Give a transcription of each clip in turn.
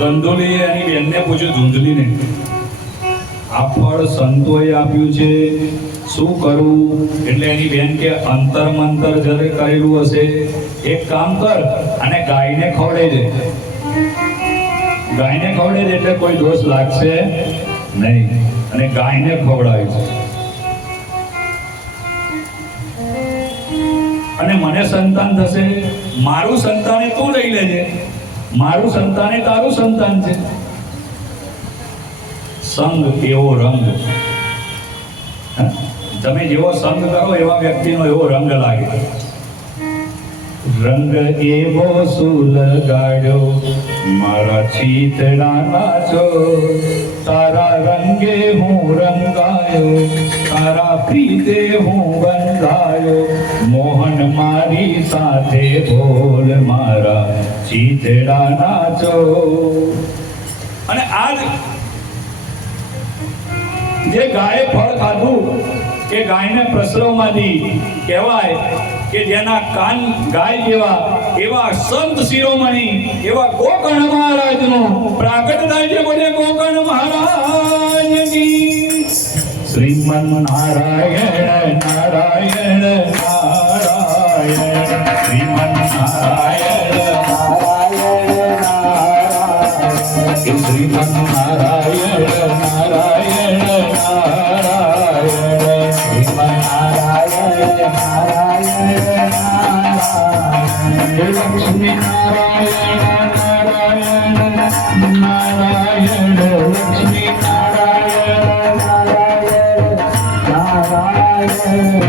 ધંધોલીએ એની બેનને પૂછ્યું, ધૂંધલીને, આ ફળ સંતોએ આપ્યું છે, શું કરું? એટલે એની બેન કે અંતર મંતર જરે કરેલું હશે, એક કામ કર અને ગાયને ખવડાવી દે. ગાયને ખવડાવી દે એટલે કોઈ દોષ લાગશે નહીં. અને ગાયને ખવડાવી છે. અને મને સંતાન થશે, મારું સંતાન એ તું લઈ લેજે, મારું સંતાન એ તારું સંતાન છે. સંગ એવો રંગ, તમે જેવો સંગ કરો એવા વ્યક્તિનો એવો રંગ લાગે. રંગ એવો સુલગાડ્યો મારા ચિતડાના છો, તારા રંગે હું રંગાયો, તારા પ્રીતે હું બંધાયો, મોહન મારી સાથે બોલ મારા ચિતડાના છો. અને આજ જે ગાયે ફળ ખાધું કે ગાયને પ્રસરવમાંથી કહેવાય કે જેના કાન ગાય જેવા, એવા સંત શિરોમણી, એવા ગોકર્ણ મહારાજનું પ્રાગટ થાય છે. બોલે ગોકર્ણ મહારાજની. શ્રીમન નારાયણ નારાયણ નારાયણ, શ્રીમન નારાયણ નારાયણ નારાયણ, શ્રીમન નારાયણ નારાયણ નારાયણ, શ્રીમન નારાયણ નારાયણ નારાયણ, લક્ષ્મી નારાયણ નારાયણ નારાયણ, લક્ષ્મી નારાયણ નારાયણ નારાયણ,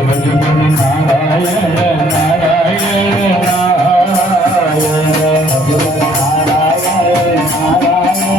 ભજન નારાયણ નારાયણ નારાયણ, ભજન નારાયણ નારાયણ.